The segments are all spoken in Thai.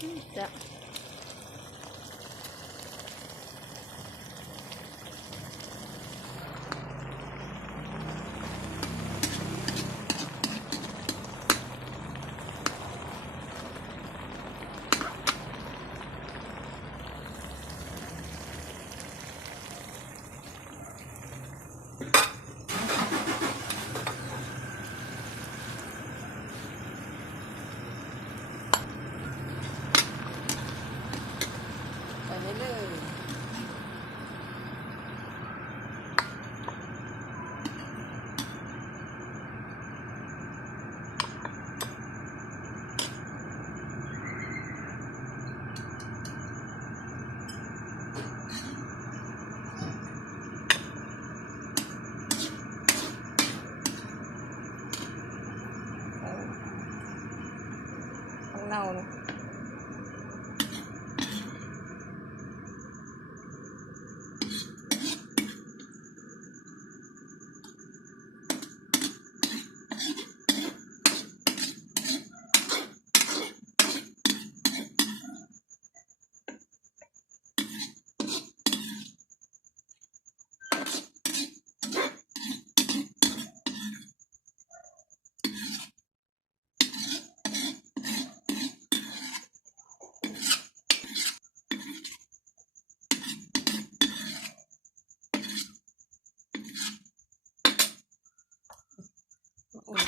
จะใส่ได้เลยข้างเน่านะอุ่น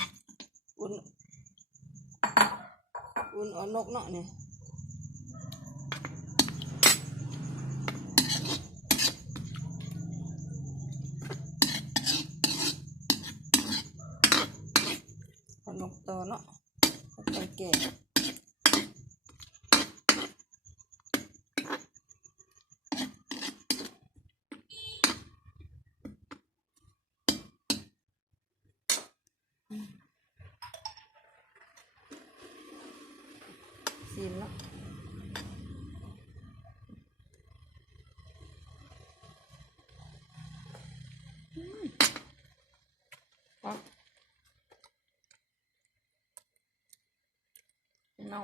อุ่นอุ่นเอานกเนาะเนี่ยเอานกตัวเนาะไปแก่ซีนเนาะเอาเน่า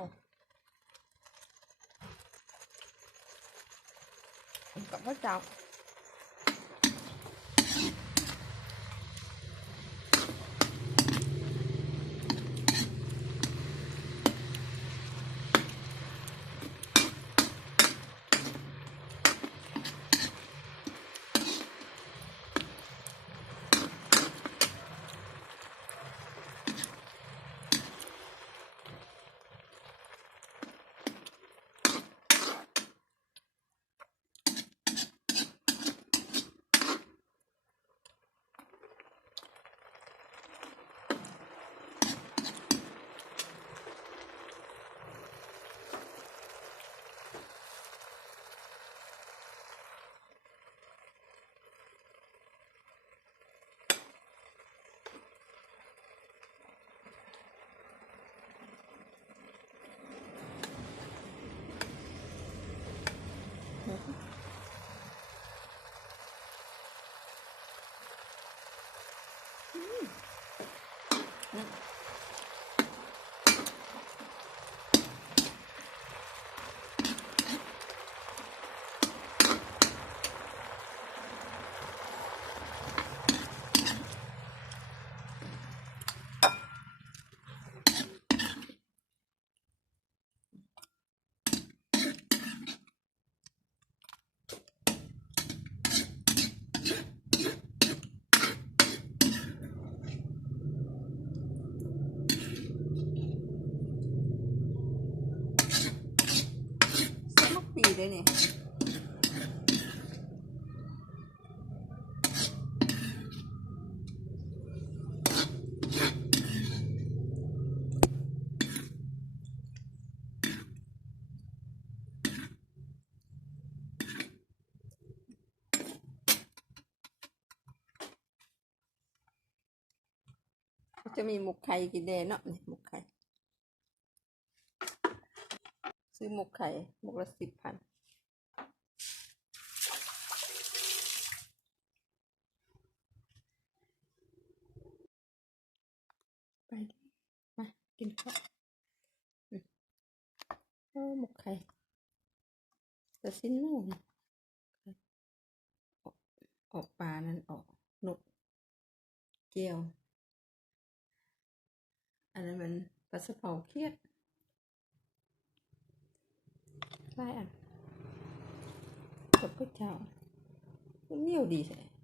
กับพระเจ้าสักปีเลยเนี่ยจะมีหมกไข่กินเดเนาะนี่หมกไข่ซื้อหมกไข่หมกละ10,000ไปมากินข้าว หมกไข่แต่สิ้นนู่นออกปลานั่นออกนกเจียวอันนั้นมันปลาสะเปาเครียดได้อ่ะกับก๋วยเตี๋ยวเหนียวดีแท้